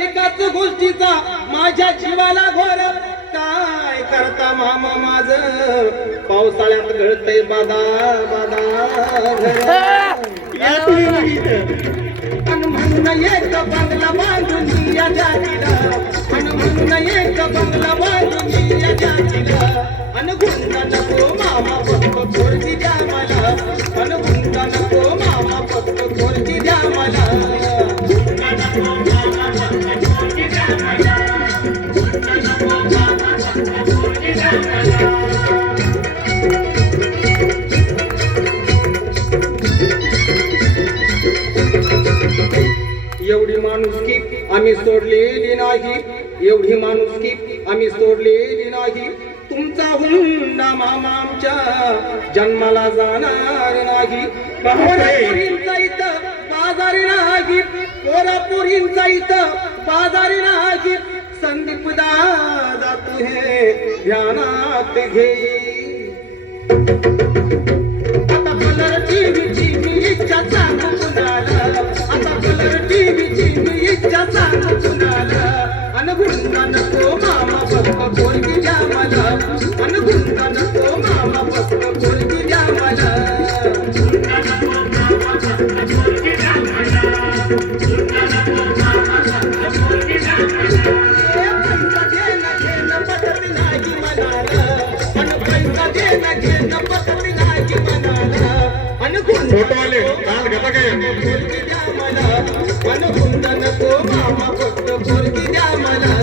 एकाच गोष्टीचा माझ्या जीवाला घोर काय करता मामा माझ पावसाळ्यात गळतय बादा बादा अन म्हणून एक बंगला बांधून या जातीला अन म्हणून एक बंगला बांधून या जातीला अन गुंता नको मामा फक्त थोडकी द्या मला अन गुंता नको मामा फक्त थोडकी द्या मला एवढी माणुसकी आम्ही सोडलेली नाही एवढी माणुसकी आम्ही सोडलेली नाही तुमचा हुंडा मामा आमच्या जन्माला जाणार नाही पोरापुरींचा इथं बाजारी नाही पोरापुरींचा इथं बाजारी नाही संदीप दादा तू हे ध्यानात घे आता कलर टीव्हीची मी इच्छा सांगू कुणाला आता कलर टीव्हीची मी इच्छा सांगू कुणाला अन गुंता नको मामा फक्त पोरगी द्या मला अन गुंता नको मामा फक्त पोरगी द्या मला फोटोवाले काल घेता काय पोरगी द्या मला अन गुंता नको मामा फक्त पोरगी द्या मला